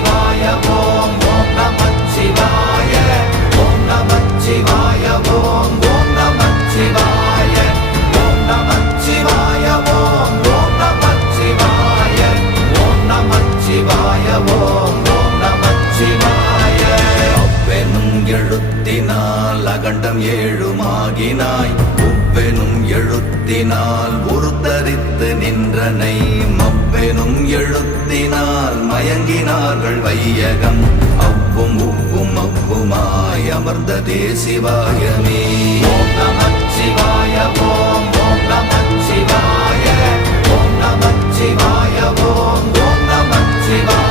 நமச்சிவாய ஓம் ஓம் நமச்சிவாய ஓம் நமச்சிவாய ஓம் ஓம் நமச்சிவாய ஓம் நமச்சிவாய ஓம் ஓம் நமச்சிவாய ஓம் நமச்சிவாய ஓம் ஓம் நமச்சிவாய அவ்வெனும் எழுத்தினால் அகண்டம் ஏழுமாகினாய் உவ்வெனும் எழுத்தினால் உருத்தரித்து நின்றனை மவ்வெனும் எழுத்தினால் மயங்கினார்கள் வையகம் அவ்வும் உவ்வும் அவ்வுமாய் அமர்ந்ததே சிவாயமே ஓம் நமச்சிவாய ஓம் ஓம் நமச்சிவாய ஓம் நமச்சிவாய ஓம் ஓம் நமச்சிவாய